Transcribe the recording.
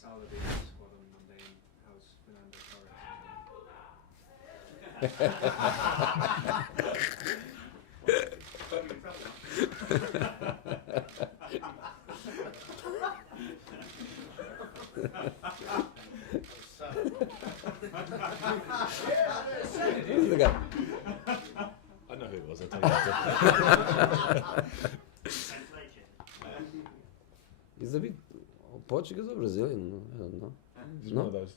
salad is what a mundane house Fernando Who's the guy? I know who it was, I'll tell you after. He's a bit Portuguese or Brazilian? I don't know. He's No? one of those.